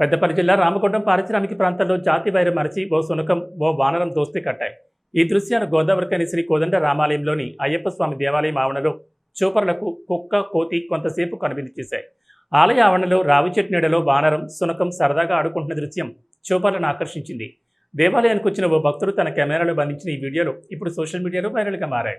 పెద్దపల్లి జిల్లా రామగుండం పారిశ్రామిక ప్రాంతంలో జాతి వైరం మరచి ఓ శునకం ఓ వానరం దోస్తీ కట్టాయి. ఈ దృశ్యాలు గోదావరికని శ్రీ కోదండ రామాలయంలోని అయ్యప్ప స్వామి దేవాలయం ఆవరణలో చూపరులకు కుక్క కోతి కొంతసేపు కనువిందు చేశాయి. ఆలయ ఆవరణలో రావి చెట్టు నీడలో వానరం శునకం సరదాగా ఆడుకుంటున్న దృశ్యం చూపరులను ఆకర్షించింది. దేవాలయానికి వచ్చిన ఓ భక్తుడు తన కెమెరాలో బంధించిన ఈ వీడియోలు ఇప్పుడు సోషల్ మీడియాలో వైరల్గా మారాయి.